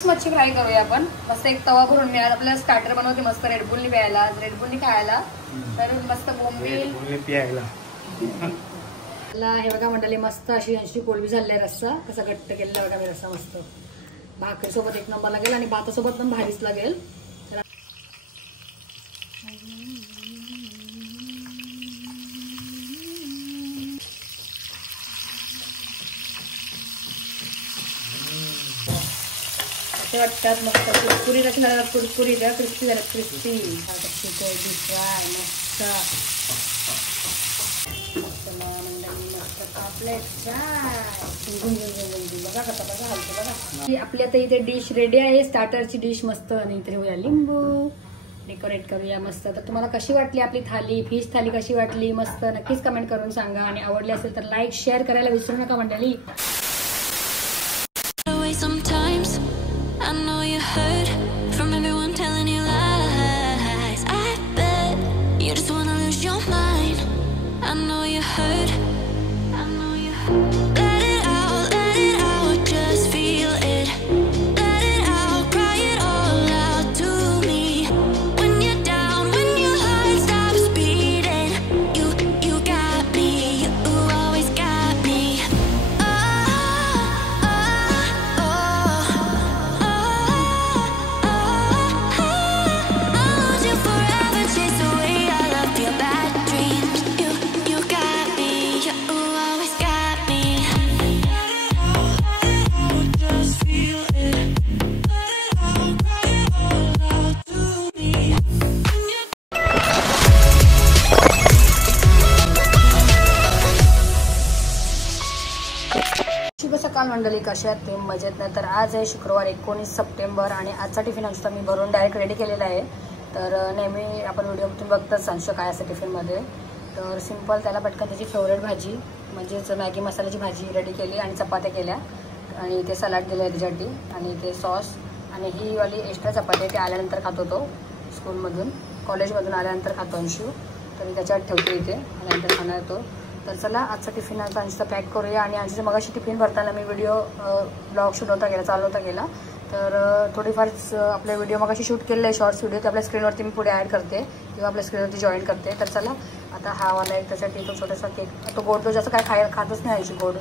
मच्छी फ्राय करूया आपण. मस्त एक तवा भरून मिळाला आपल्याला. स्टार्टर बनवते मस्त रेडबुलनी प्यायला, रेडबुलनी खायला, तर मस्त बोंबील प्यायला. हे बघा मंडळी, मस्त अशी यांची कोळंबी झाली आहे. रस्सा कसा घट्ट केलेला बघा मी रस्सा. मस्त भाकरी सोबत एक नंबर लागेल आणि भातासोबत पण भारीच लागेल. असे वाटतात मस्त कुरकुरीत अशी झाला. कुरकुरी द्या, क्रिस्पी झालं. क्रिस्पी कोळंबी फ्राय मस्त बघा कसा बघा हलतो बघा. आपली आता इथे डिश रेडी आहे, स्टार्टरची डिश मस्त. आणि इथे होऊया लिंबू डेकोरेट करूया मस्त. तर तुम्हाला कशी वाटली आपली थाली, फिश थाली कशी वाटली मस्त नक्कीच कमेंट करून सांगा. आणि आवडली असेल तर लाईक शेअर करायला विसरू नका मंडळी. सकाळ मंडळी, कशा आहेत ते मजेत नाही. तर आज आहे शुक्रवार 19 सप्टेंबर आणि आजचा टिफिन अंशुचा मी भरून डायरेक्ट रेडी केलेला आहे. तर नेहमी आपण व्हिडिओ तुम्ही बघताच अंशू काय असतं टिफिनमध्ये. तर सिंपल त्याला पटकन त्याची फेवरेट भाजी म्हणजेच मॅगी मसाल्याची भाजी रेडी केली आणि चपात्या केल्या आणि ते सलाड दिलं आहे त्याच्यासाठी आणि ते सॉस. आणि ही वाली एक्स्ट्रा चपाती ते आल्यानंतर खातो, तो स्कूलमधून कॉलेजमधून आल्यानंतर खातो अंशू. तर त्याच्यात ठेवते इथे आणि नंतर खाणार तो. तर चला आजचा टिफिन आता अंशूचा पॅक करूया. आणि अंशूचा मगाशी टिफिन भरताना मी व्हिडिओ ब्लॉग शूट होता गेला, चालू होता गेला. तर थोडीफारच आपले व्हिडिओ मगाशी शूट केलेला आहे, शॉर्ट्स व्हिडिओ ते आपल्या स्क्रीनवरती मी पुढे ॲड करते किंवा आपल्या स्क्रीनवरती जॉईन करते. तर चला आता हा वाला एक त्याच्यासाठी तो छोटासा केक. तो गोड तो जास्त काय खातच नाही अंशू, गोड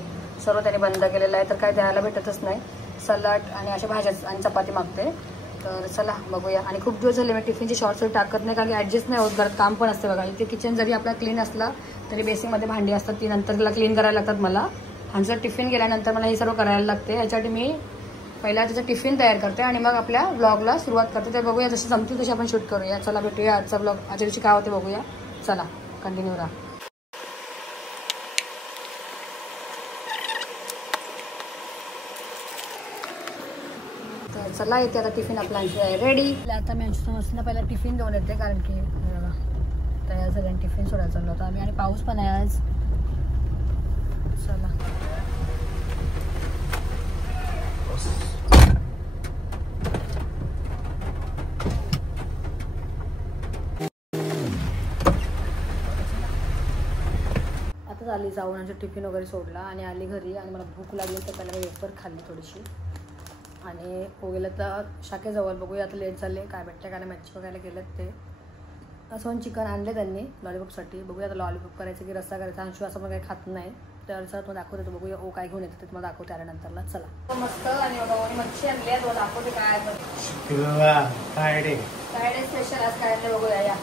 सर्व त्याने बंद केलेला आहे. तर काय द्यायला भेटतच नाही. सलाड आणि अशा भाज्या आणि चपाती मागते. तर चला बघूया. आणि खूप दिवस झाले मी टिफिनचे शॉर्ट्स टाकत नाही कारण की ॲडजस्ट नाही होत, घरात काम पण असते बघा. इथे किचन जरी आपला क्लीन असला तरी बेसिकमध्ये भांडी असतात, ती नंतर तिला क्लीन करायला लागतात मला. आणि जर टिफिन गेल्यानंतर मला हे सर्व करायला लागते. याच्यासाठी मी पहिला त्याचा टिफिन तयार करते आणि मग आपल्या ब्लॉगला सुरुवात करते. तर बघूया जसे जमतील तसे आपण शूट करूया. चला भेटूया आजचा ब्लॉग. आजच्या दिवशी काय होते बघूया. चला कंटिन्यू राहा. तर चला येते आता टिफिन आपला आहे रेडी. आता मी अंशुचा मस्त पहिला टिफिन देऊन येते कारण की तयार झाल्याने टिफिन सोडायला चाललो होता आम्ही. आणि पाऊस पण आहे आज. चला आता आली जाऊन आमचं टिफिन वगैरे सोडला आणि आली घरी. आणि मला भूक लागली तर त्याला वेपर खाल्ली थोडीशी. आणि पोगेला तर शाखेजवळ बघूया आता लेट झाले काय भेटते काय मच्छी बघायला गेलेत ते. असं चिकन आणले त्यांनी लॉलीपॉपसाठी. बघूया आता लॉलीपॉप करायचं की रस्सा करायचा. अंशू असं पण काही खात नाही. तर सर तो दाखवते तो बघूया ओ काय घेऊन येतं ते तुम्हाला दाखवते आल्यानंतरला. चला मस्त. आणि मच्छी आणली आहे, दाखवते काय फ्रायडे स्पेशल आज काय आणलं बघूया. या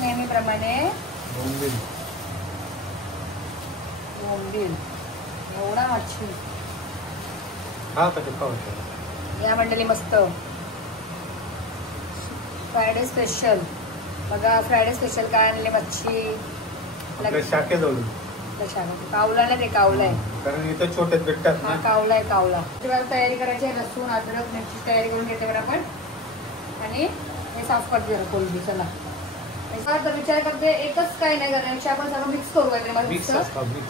नेहमीप्रमाणे बोंबील एवढा मच्छी या मंडळी. मस्त फ्रायडे स्पेशल बघा. फ्रायडे स्पेशल काय आणले मच्छी. कावला नाही ते कावला आहे कारण इथं छोटे भेटतात. हा कावला आहे कावला. तयारी करायची आहे. लसूण अद्रक मिरची तयारी करून घेते बरं आपण. आणि हे साफ करते जरा कोळंबी. चला तर विचार करते एकच काही नाही करण्यापेक्षा आपण सगळं मिक्स करूया.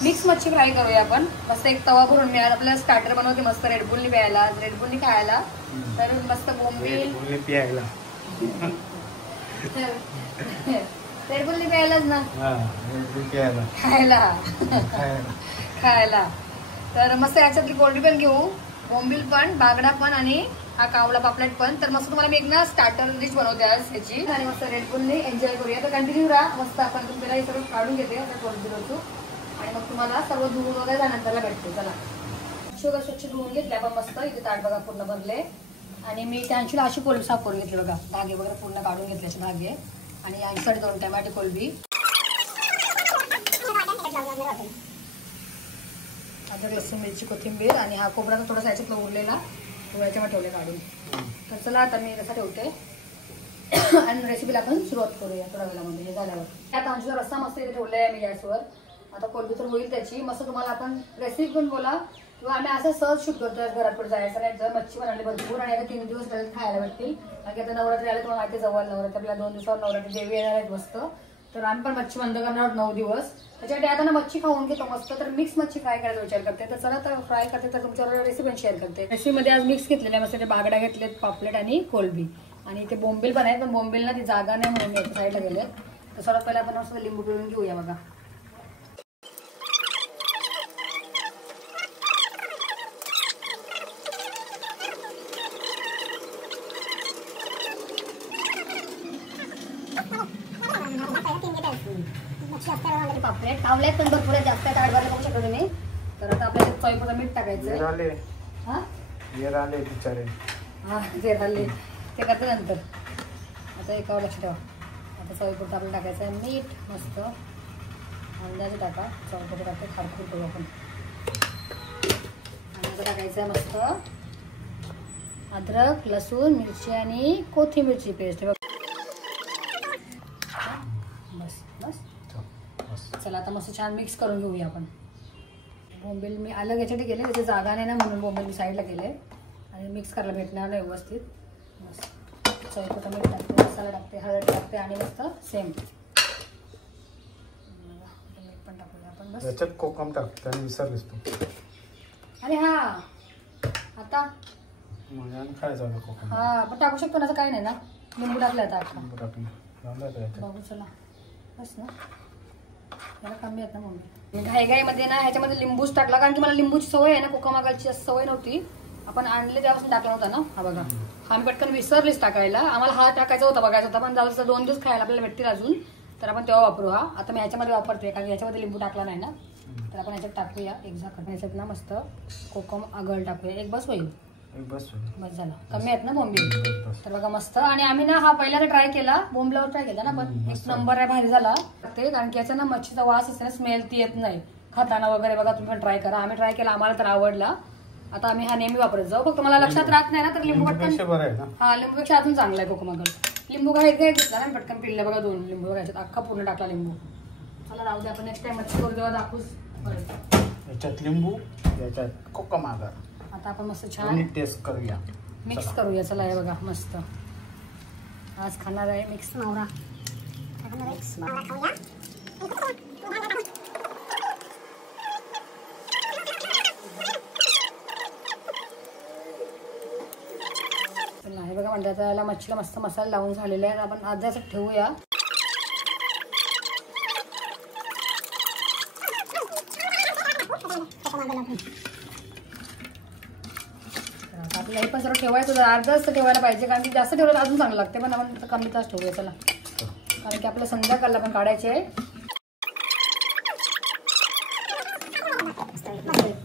मिक्स मच्छी फ्राय करूया आपण. मस्त एक तवा भरून मिळाला आपल्याला. स्टार्टर बनवते मस्त रेडबुलनी प्यायला, रेडबुलनी खायला, तर मस्त बोंबील प्यायला रेडबुल प्यायलाच ना खायला खायला. तर मस्त याच्यातली कोल्ड पण घेऊ, बोंबील पण, बागडा पण आणि हा कावळा पापलेट पण. तर मस्त तुम्हाला मी एक ना स्टार्टर डिश बनवते आज ह्याची आणि मस्त रेडबुलने एन्जॉय करूया. तर कंटिन्यू राहा. मस्त आपण तुम्हाला हे सगळं काढून घेते आता कोल्ड आणि मग तुम्हाला सर्व धुवून वगैरे त्यानंतरला भेटते. चला शुगर स्वच्छ धुवून घेतले आपण मस्त. इथे ताट बघा पूर्ण भरले आणि मी त्यांची अशी कोलबी साफ करून घेतली बघा. धागे वगैरे पूर्ण काढून घेतल्याचे धागे आणि यांच्यासाठी 2 टमाटे कोलबी, अद्रक लसूण मिरची कोथिंबीर आणि हा खोबरा थोडासा याच्यातला उरलेला तो याच्यामध्ये ठेवले काढून. तर चला आता मी रस्सा ठेवते आणि रेसिपीला आपण सुरुवात करूया थोड्या वेळामध्ये. हे झाल्यावर आता आमचा रस्सा मस्त इथे ठेवला आहे मी गॅसवर. आता कोलबी तर होईल त्याची मस्त. तुम्हाला आपण रेसिपी पण बोला किंवा आम्ही असं सहज शूट करतो घरात पुढे जायचं नाही. जर मच्छी बनवली भरपूर आणि आता 3 दिवस खायला भेटतील. बाकी आता नवरात्री आले तुम्हाला माहिती जवळ नवरात्री आपल्याला 2 दिवसावर नवरात्री देवी येणार आहेत मस्त. तर आम्ही पण मच्छी बंद करणार आहोत 9 दिवस. त्याच्यासाठी आता ना मच्छी खाऊन घेतो मस्त. तर मिक्स मच्छी फ्राय करायचा विचार करते. तर चला तर फ्राय करते तर तुमच्यावर रेसिपी शेअर करते. रेसिपीमध्ये आज मिक्स घेतलेले मस्त ते बागडा घेतलेत, पापलेट आणि कोलबी आणि ते बोंबील पण आहेत. पण बोंबीलला ती जागा नाही म्हणून मी साईडला गेले. तर सर्वात पहिला आपण मस्त लिंबू पिळून घेऊया बघा. पापलेट कावलेत पण भरपूर जास्त आहेत. 8 बघू शकता तुम्ही. तर आता आपल्याला चवीपुरतं मीठ टाकायचं. हा जे राहिले ते करते नंतर. आता एकावर लक्ष ठेवा. आता चवीपुरतं आपल्याला टाकायचं आहे मीठ मस्त. अंदाजे टाका. चवीपुरतं टाकते खारखूर करू आपण. आणि आता टाकायचं आहे मस्त अद्रक लसूण मिरची आणि कोथिंबीरची पेस्ट. चला आता मस्त छान मिक्स करून घेऊया आपण. बोंबील मी अलग याच्यासाठी गेले त्याची जागा नाही ना म्हणून बोंबील मी साईडला गेले आणि मिक्स करायला भेटणार नाही व्यवस्थित. मस्त चवीपुरतं मीठ टाकते, मसाला टाकते, हळद टाकते आणि मस्त सेम मीठ पण टाकूया आपण. बस याच्यात कोकम टाकते आणि विसरलीस तू. अरे हा आता खायचं कोकम. हा पण टाकू शकतो ना, असं काही नाही ना. लिंबू टाकलं आता बघू चला बस ना. त्याला कमी आहेत ना मम्मी. घाईघाईमध्ये ना ह्याच्यामध्ये लिंबूच टाकला कारण की मला लिंबूची सवय आहे ना. कोकमागलची सवय नव्हती. आपण आणले त्यापासून टाकला नव्हता ना. हा बघा हा मी पटकन विसरलीच टाकायला. आम्हाला हा टाकायचा होता बघायचा होता पण जाऊ 2 दिवस खायला आपल्याला भेटतील अजून. तर आपण तेव्हा वापरू. हा आता मी ह्याच्यामध्ये वापरते कारण ह्याच्यामध्ये लिंबू टाकला नाही ना. तर आपण ह्याच्यात टाकूया एक झाकण. ह्याच्यात ना मस्त कोकम आगळ टाकूया. एक बस होईल. बस झालं. कमी आहेत ना बोंबील. तर बघा मस्त. आणि आम्ही ना हा पहिल्यांदा ट्राय केला बोंबलावर ट्राय केला ना. पण 1 नंबर आहे भारी झाला ते. कारण की याचा ना मच्छीचा वास असते ना स्मेल ती येत नाही खाताना वगैरे. बघा तुम्ही पण ट्राय करा. आम्ही ट्राय केला आम्हाला तर आवडला. आता आम्ही हा नेहमी वापरत जाऊ. फक्त मला लक्षात राहत नाही ना तर लिंबू पटकन. हा लिंबूपेक्षा अजून चांगला आहे कोकमागल. लिंबू घाईत घेतला ना पटकन पिल्ले बघा 2 लिंबू घ्यायच्यात. अख्खा पूर्ण टाकला लिंबू. चला राहू दे आपण नेक्स्ट टाइम मच्छी करू तेव्हा दाखवूच. याच्यात लिंबू याच्यात कोकम आगळ. आता आपण मस्त छान टेस्ट करूया मिक्स करूया. चला हे बघा मस्त. आज खाणार आहे मिक्स मावरा. हे बघा म्हणजे आता याला मच्छीला मस्त मसाला लावून झालेला आहे. आपण अर्ध्यासाठी ठेवूया. आपल्याला पण सर्व ठेवायचं अर्धाच ठेवायला पाहिजे कारण की जास्त ठेवलं अजून चांगलं लागते. पण आपण कमी तास ठेवूया चला कारण की आपल्याला संध्याकाळला पण काढायचे आहे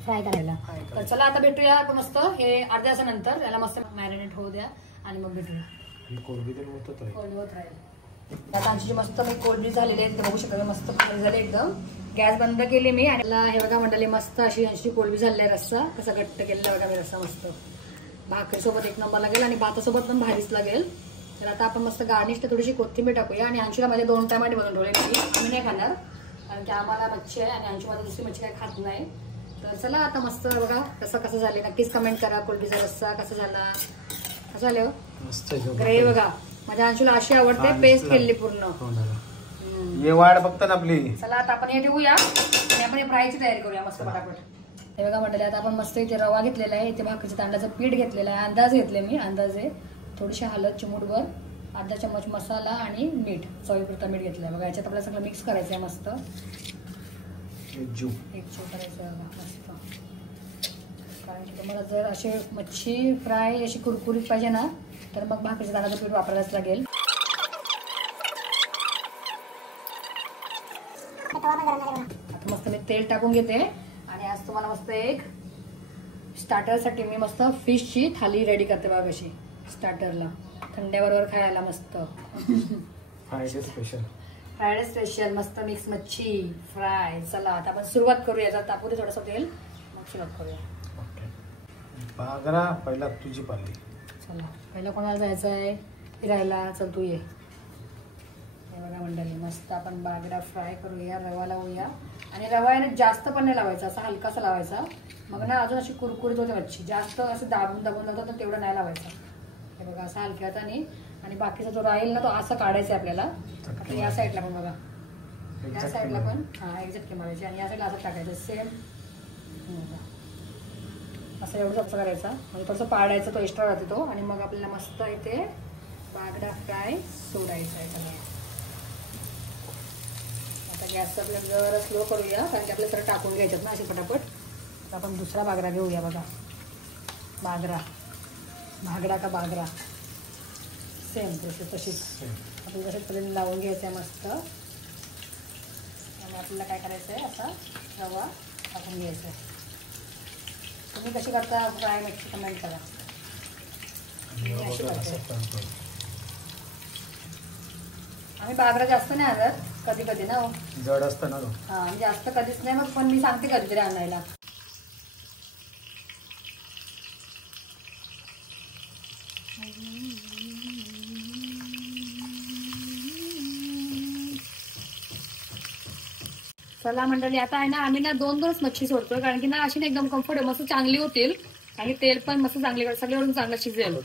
फ्राय करायला. तर चला आता भेटूया आपण मस्त हे अर्ध्या तासानंतर. याला मस्त मॅरिनेट होऊ द्या आणि मग भेटूया. कोलबी होत राहील. आता आमची मस्त मी कोलबी झालेली आहे ते बघू शकता. मस्त कोलबी झाली एकदम. गॅस बंद केली मी आणि हे बघा मंडळी मस्त अशी कोलबी झालेली आहे. रस्सा कसा घट्ट केलेला बघा मी रस्सा मस्त. भाकरीसोबत 1 नंबर लागेल आणि भातासोबत पण भारीच लागेल. तर आता आपण मस्त गार्निशला थोडीशी कोथिंबीर टाकूया. आणि अंशूला माझे 2 टमाटे बनवून ठेवले. आम्ही नाही खाणार कारण की आम्हाला मच्छी आहे आणि अंशू माझी दुसरी मच्छी काही खात नाही. तर चला आता मस्त बघा कसं झाले नक्कीच कमेंट करा. कोलबीचा रस्सा कसा झाला. कसं झालं ग्रेव्ही बघा. माझ्या अंशूला अशी आवडते पेस्ट केलेली पूर्ण. वाढ बघता ना आपली. चला आता आपण हे ठेवूया आणि आपण फ्रायची तयारी करूया मस्त पटापट. हे बघा मंडळी आता आपण मस्त इथे रवा घेतलेला आहे. इथे भाकरीच्या तांदळाचं पीठ घेतलेलं आहे. अंदाज घेतले मी अंदाजे. थोडीशी हळद चिमूटभर अर्धा चम्मच मसाला आणि मीठ, चवीपुरता मीठ घेतलं आहे बघा. याच्यात आपल्याला सगळं मिक्स करायचं आहे मस्त. एक जीव करायचं बघा मस्त. कारण की तुम्हाला जर असे मच्छी फ्राय अशी कुरकुरीत पाहिजे ना तर मग भाकरीच्या तांदळाचं पीठ वापरायलाच लागेल. आता मस्त मी तेल टाकून घेते आणि आज तुम्हाला मस्त एक स्टार्टरसाठी मी मस्त फिशची थाली रेडी करते बघा कशी. स्टार्टरला थंड्याबरोबर खायला मस्त. फ्रायडे स्पेशल मस्त मिक्स मच्छी फ्राय. चला आता आपण सुरुवात करूया. जर तापू दे थोडंसं तेल, मग सुरुवात करूया. बागरा पहिला तुझी पाली. चला पहिला कोणाला जायचं आहे फिरायला? चल तू ये. हे बघा मंडळी मस्त आपण बागरा फ्राय करूया. रवा लावूया आणि रवा आहे जास्त पण नाही लावायचा, असा हलकासा लावायचा. मग ना अजून अशी कुरकुरीत होते मच्छी. जास्त असं दाबून जातं तर तेवढं नाही लावायचं. हे बघा असं हलक्यात आणि बाकीचा जो राहील ना तो असं काढायचा आहे आपल्याला. आता या साईडला पण बघा, या साईडला पण एक झटके मारायचे आणि या साईडला असं टाकायचं सेम. असं एवढं असं करायचा म्हणजे थोडंसं पाडायचं, तो एक्स्ट्रा राहते तो. आणि मग आपल्याला मस्त इथे बागडा फ्राय सोडायचा आहे सगळं. आता गॅसचं आपल्याला जरा स्लो करूया कारण की आपल्याला सगळं टाकून घ्यायच्यात ना असे पटापट. तर आपण दुसरा बागरा घेऊया बघा. भागडा का बागरा सेम प्रोसेस तशीच. आपण तसेच पहिले लावून घ्यायचं आहे मस्त. आणि आपल्याला काय करायचं आहे आता रवा टाकून घ्यायचा आहे. तुम्ही कशी करता फ्राय मच्छी कमेंट करा. मी अशी करते. आम्ही बागरा जास्त नाही आणत, कधी कधी ना जड असतं ना. हां जास्त कधीच नाही, मग पण मी सांगते कधीतरी आणायला. चला मंडळी आता आहे ना आम्ही ना 2-2 मच्छी सोडतोय कारण की ना अशी ना एकदम कम्फर्टेबल मस्त चांगली होतील आणि तेल पण मस्त चांगले सगळ्यावरून चांगलं शिजेल.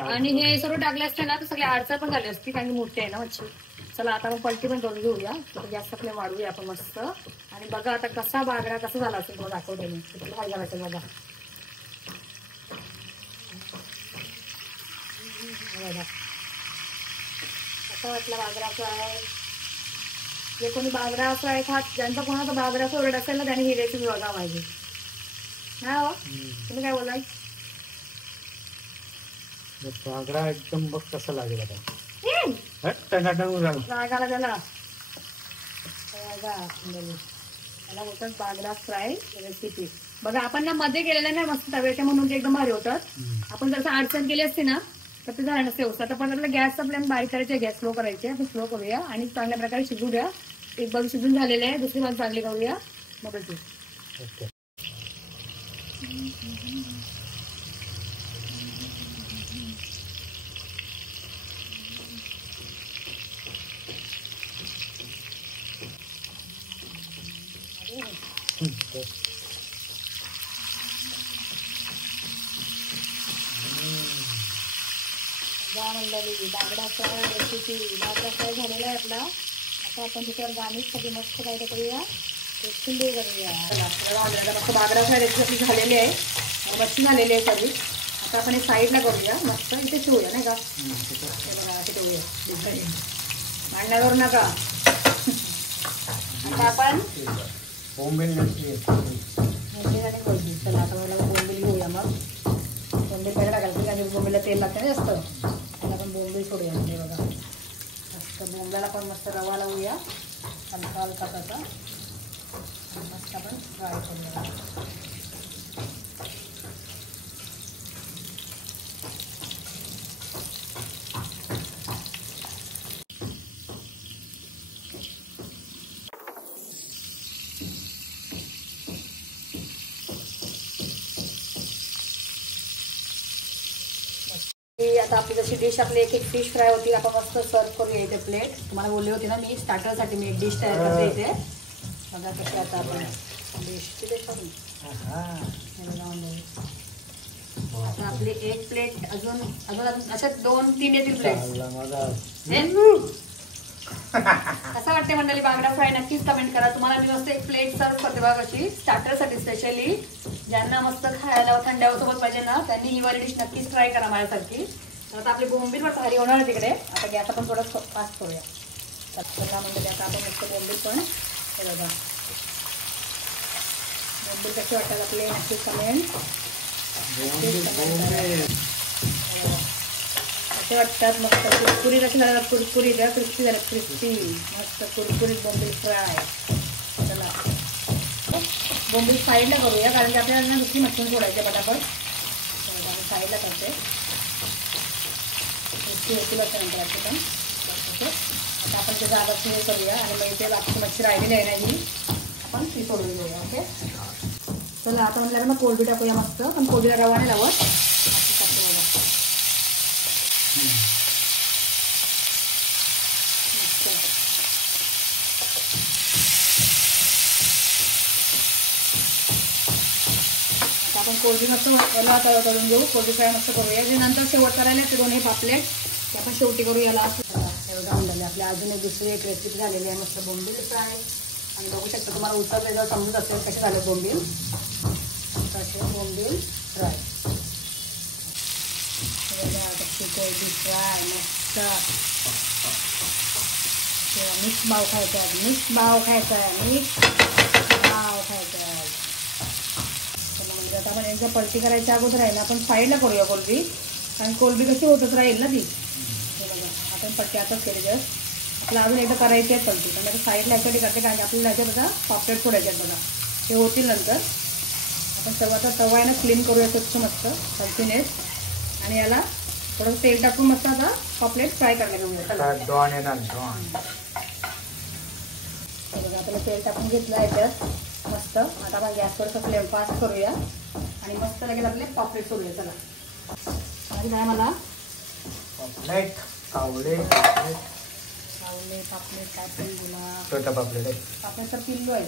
आणि हे सर्व टाकले असते ना तर सगळे अडचण पण झाली असती कारण की मोठी आहे ना मच्छी. चला आता मग पलटी पण करून घेऊया. गॅस आपल्या वाढवूया आपण मस्त. आणि बघा आता कसा बागरा कसा झाला असेल तुम्हाला दाखवते मी. काय झालं असेल बघा. कसा वाटला बागरा फ्राय? जे कोणी बागरा फ्राय खात, ज्यांचा कोणाचा बागरा फेवरेट असेल ना त्याने ही रेसिपी बघा माझी. नाही हो तुम्ही काय बोलाय? बागरा एकदम बघ कसं लागेल आता. रागाला त्याला बोलतात बागरा फ्राय रेसिपी. बघा आपण ना मध्ये केलेल्या नाही मस्त तव्याच्या म्हणून ते एकदम भारी होतात. आपण जर अडचण केली असते ना तर ते झालं नसते होतं. आता पण आपल्याला गॅस आपल्याला बारीक करायचे, गॅस स्लो करायचे. आपण स्लो करूया आणि चांगल्या प्रकारे शिजू द्या. एक बाजू शिजून झालेले आहे, दुसरी बाजू चांगली करूया मग भेटू. बागडा फ्राय रेसिपी. बागडा फ्राय झालेला आहे आपला. आता आपण त्याच्यावर गार्निशसाठी मस्त काय करूया, एक चिंबे करूया. मस्त बागडा फ्राय रेसिपी झालेली आहे, मच्छी झालेली आहे सगळी. आता आपण एक साईडला करूया मस्त. इथे ठेवूया नाही का, हे बघा इथे ठेवूया. मांडण्या करू नका. आता आपण बोंबील आणि कोळंबी. चला आता मला बोंबील घेऊया. मग बोंबील पहिला टाकायला आणि बोंबीला तेल लागतं ना जास्त. त्याला आपण बोंबील सोडूया. म्हणजे बघा मस्त बोंबल्याला पण मस्त रवा लावूया हलका हलका त्याचा. मस्त आपण फ्राय करूया. आता आपली जशी डिश आपली एक फिश फ्राय होती आपण मस्त सर्व करूया इथे प्लेट. तुम्हाला बोलली होती ना मी स्टार्टरसाठी मी एक डिश तयार करते इथे. बघा कशी आता आपण डिश तिथे आता आपली एक प्लेट अजून अजून अशा 2-3 येतील प्लेट. कसं वाटते मंडळी बागडा फ्राय? नक्कीच कमेंट करा. तुम्हाला मी मस्त एक प्लेट सर्व करते बघा कशी स्टार्टरसाठी स्पेशली. ज्यांना मस्त खायला थंड्यासोबत पाहिजे ना त्यांनी ही वाली डिश नक्कीच ट्राय करा माझ्यासारखी. आता आपली बोंबील पण भारी होणार आहे तिकडे. आता गॅस आपण थोडं फास्ट करूया. चला म्हणजे आता आपण मस्त बोंबील पण हे बघा बोंबील कशी वाटतात आपले नक्की कमेंट असे वाटतात. मस्त कुरकुरीत असे झालं कुरकुरीत क्रिस्पी झालं क्रिस्पी मस्त कुरकुरीत बोंबील फ्राय. चला बोंबील साईडला करूया कारण की आपल्याला ना दुसरी मच्छी सोडायची पटापट. साईडला करते होतील असं नंतर आपण आता आपण ते जागा हे करूया आणि मग ते बाकीची मच्छी राहिलेली आहे ना ही आपण ती सोडून घेऊया. ओके चला आता म्हटलं मग कोळंबी टाकूया मस्त. पण कोळंबीला रवा नाही लावत आपण कोळंबी मस्त तळून घेऊ. कोळंबी फ्राय मस्त करूया. जे नंतर शेवट करायला ते दोन्ही पापलेट ते आपण शेवटी करू. याला एवढं झाले आपली अजून एक दुसरी एक रेसिपी झालेली आहे मस्त बोंबील फ्राय. आणि बघू शकता तुम्हाला उत्तर वेगळं समजत असेल कसे झाले बोंबील. तसे बोंबील फ्राय कोळंबी फ्राय मस्त. मिक्स भाव खायचा आहे मिक्स भाव खायचा आहे मिक्स भाव खायचा आहे. म्हणजे आता आपण एकदा पलटी करायच्या अगोदर आहे ना आपण साईडला करूया कोळंबी कारण कोळंबी कशी होतच राहील ना ती. बघा आपण पलटी आताच केली जस्ट आपल्याला अजून एकदा करायची आहे पलटी. पण आता साईडला यासाठी करते कारण की आपल्याला याच्यात आता पापलेट सोडायचे आहेत बघा हे होतील नंतर. आपण सर्व आता तवा आहे ना क्लीन करूया स्वच्छ मस्त पलटीनेच आणि याला थोडंसं तेल टाकून मस्त आता पापलेट फ्राय करायला बघा आपल्याला तेल टाकून घेतलं याच्यात मस्त. आता आपण गॅसवरचा फ्लेम फास्ट करूया आणि मस्त लगेच आपले पापलेट सोडूया. चला आणि काय मला पापलेट कावळे पापलेट काय पिल्लूला छोटा पापलेट आहे पापलेट तर पिल्लू आहे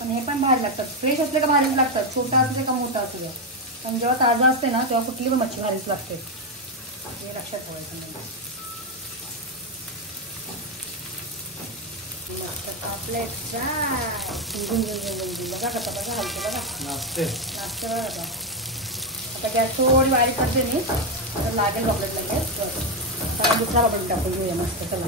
पण हे पण भारी लागतात. फ्रेश असले का भारीच लागतात. छोटा असू दे का मोठा असू द्या पण जेव्हा ताजा असते ना तेव्हा कुठली पण मच्छी भारीच लागते हे लक्षात ठेवायचं. मस्त पापलेट फ्राय बघा कसा बघा हलते बघा नाचते बघा. आता गॅस थोडी बारीक करते मी तर लागेल पापलेट लगेच. कारण दुसरा पापलेट टाकून घेऊया मस्त. चला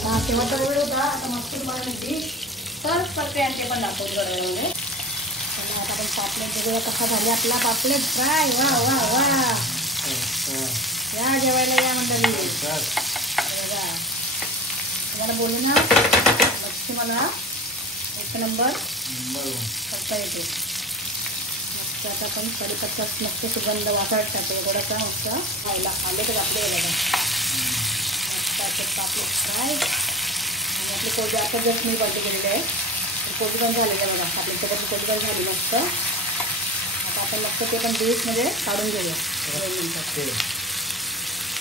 आता शेवटचा वेळ होता. आता मस्त तुम्हाला डिश सर्व करते आणि ते पण दाखवून करायला. आता आपण पापलेट बघूया कसा झाले आपला पापलेट फ्राय. वा वा वा या जेवायला या मंडळी. बघा तुम्हाला बोलू ना मच्छी मला एक नंबर करता येते मस्त. आता आपण कढीपत्ता मस्त सुगंध वासात टाकतो थोडासा मस्त खायला आले तर आपले बघा मस्त असे पापलेट फ्राय. आणि आपली कोळंबी आता जस्ट मी पलटी केलेली आहे. कोळंबी पण झालेली आहे बघा आपली सोबत कोळंबी पण झाली मस्त. आता आपण मस्त ते पण डिशमध्ये काढून घेऊया 2 मिनिटात.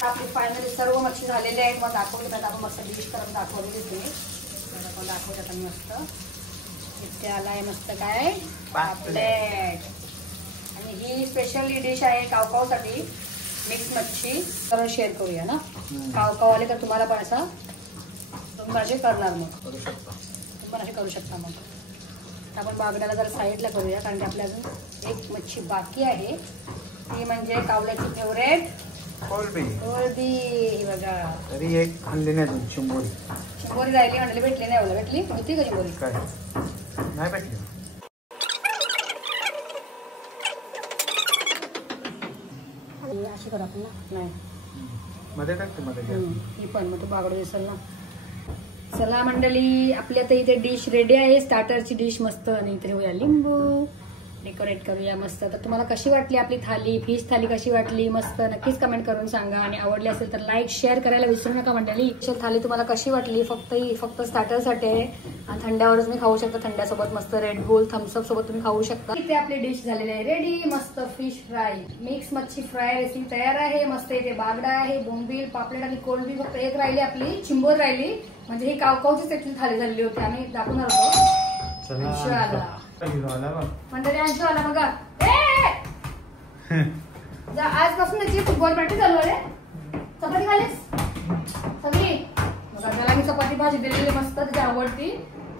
आपली फायनली सर्व मच्छी झालेली आहेत. मग दाखवली पाहिजे आपण मस्त डिश करून दाखवली ती आपण दाखवली आपण मस्त. इथे आला आहे मस्त काय पापलेट. आणि ही स्पेशली डिश आहे कावकावसाठी मिक्स मच्छी. तर शेअर करूया ना कावकाव आले तर तुम्हाला पण असा तुम्ही असे करणार मग तुम्ही पण असे करू शकता. मग आपण बागड्याला जर साईडला करूया कारण की आपल्या अजून एक मच्छी बाकी आहे ती म्हणजे कावल्याची फेवरेट कोळंबी. कोळंबी बघा तरी एक खाल्ली नाही चिंबोरी चिंबोरी राहिली म्हटली भेटली नाही मला भेटली होती का चिंबोरी काय नाही भेटली. अशी करा आपण ना नाही मध्ये टाकते मध्ये ही पण मग तू बागडू दिसेल ना. चला मंडळी आपल्या तर इथे डिश रेडी आहे स्टार्टरची डिश मस्त. आणि इथे होऊया लिंबू डेकोरेट करूया मस्त. तर तुम्हाला कशी वाटली आपली थाली फिश थाली कशी वाटली मस्त नक्कीच कमेंट करून सांगा. आणि आवडली असेल तर लाईक शेअर करायला विसरू नका मंडळी. थाली तुम्हाला कशी वाटली फक्त स्टार्टरसाठी आहे आणि थंड्यावरच मी खाऊ शकता. थंड्यासोबत मस्त रेड बुल थम्सअप सोबत तुम्ही खाऊ शकता. इथे आपली डिश झालेली आहे रेडी मस्त फिश फ्राय मिक्स मच्छी फ्राय रेसिपी तयार आहे मस्त. इथे बागडा आहे बोंबील पापलेट आणि कोळंबी फक्त एक राहिली आपली चिंबोर राहिली म्हणजे ही कावकावचीच त्याची थाली झालेली होती. आम्ही दाखवणार होतो मंडळी अंशू आला बघा. आजपासून त्याची फुटबॉल प्रॅक्टिस चालू आहे. चपाती खालीस सगळी बघा त्याला मी चपाती भाजी दिलेली मस्त त्याची आवडती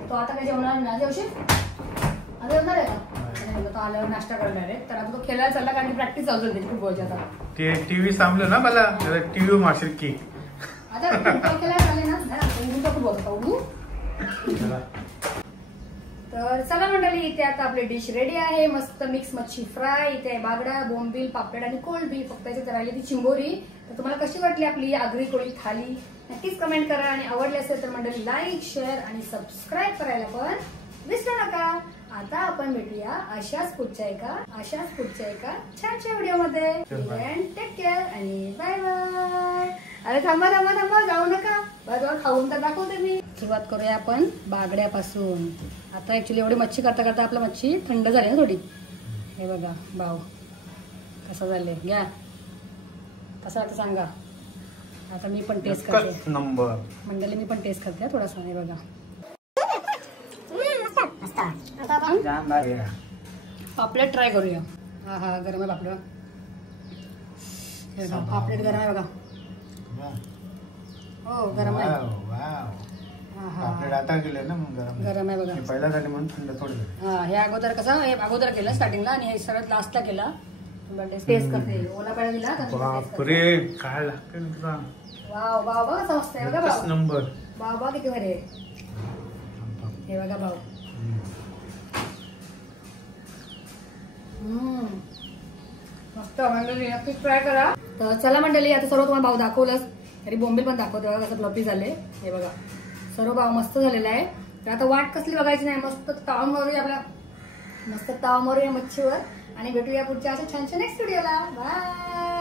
तो आता काही जेवणार ना जेवशील आता जेवणार आहे का? तो आल्यावर नाश्ता करणार आहे. तर आता तो खेळायला चालला कारण की प्रॅक्टिस चालू होती फुटबॉलची. आता ते टीव्ही सांभलं ना मला टीव्ही मारशील की आता फुटबॉल खेळायला चालले ना फुटबॉल. तर चला मंडळी, इथे आता आपली डिश रेडी आहे. मस्त मिक्स मच्छी फ्राय. इथे बागडा, बोंबील, पापड आणि कोळंबी. फक्त इथे राहिली ती चिंबोरी. तर तुम्हाला कशी वाटली आपली आगरी कोळी थाली नक्कीच कमेंट करा. आणि आवडली असेल तर मंडळी लाईक, शेअर आणि सबस्क्राईब करायला पण विसरू नका. आता आपण भेटूया अशाच पुढच्या एका छानशा व्हिडिओमध्ये. टेक केअर आणि बाय बाय. अरे थांबा जाऊ नका. बरोबर खाऊन तर दाखवते मी. सुरुवात करूया आपण बागड्यापासून. आता ऍक्च्युली एवढी मच्छी करता आपला मच्छी थंड झाली ना थोडी. हे बघा भाव कसं झाले. घ्या कसं आता सांगा. आता मी पण टेस्ट करते नंबर मंडळी. मी पण टेस्ट करते थोडासा. हे बघा आता आपण पापलेट ट्राय करूया. हा गरम आहे पापलेट. पापलेट गरम आहे बघा. हो गरम आहे. आता केलं ना मग गरम आहे बघा. पहिला झाली म्हणून थंड थोडं. हा हे अगोदर कसं हे अगोदर केलं स्टार्टिंगला आणि हे सगळ्यात लास्टला केला. टेस्ट करते. ओला पहिला दिला. बापरे काय लागते तुला. वाव वाव बघा समजतंय बघा भाऊ. नंबर बाबा किती भारी आहे. हे बघा भाऊ. मस्त मंडळी नक्कीच ट्राय करा. तर चला मंडळी, आता सर्व तुम्हाला भाऊ दाखवलंच तरी बोंबील पण दाखवते बघा कसं फ्लफी झाले. हे बघा सर्व भाव मस्त झालेला आहे. तर आता वाट कसली बघायची नाही. मस्त ताव मारूया आपल्या. मस्त ताव मारूया मच्छीवर आणि भेटूया पुढच्या असं छानशा नेक्स्ट व्हिडिओला. बाय.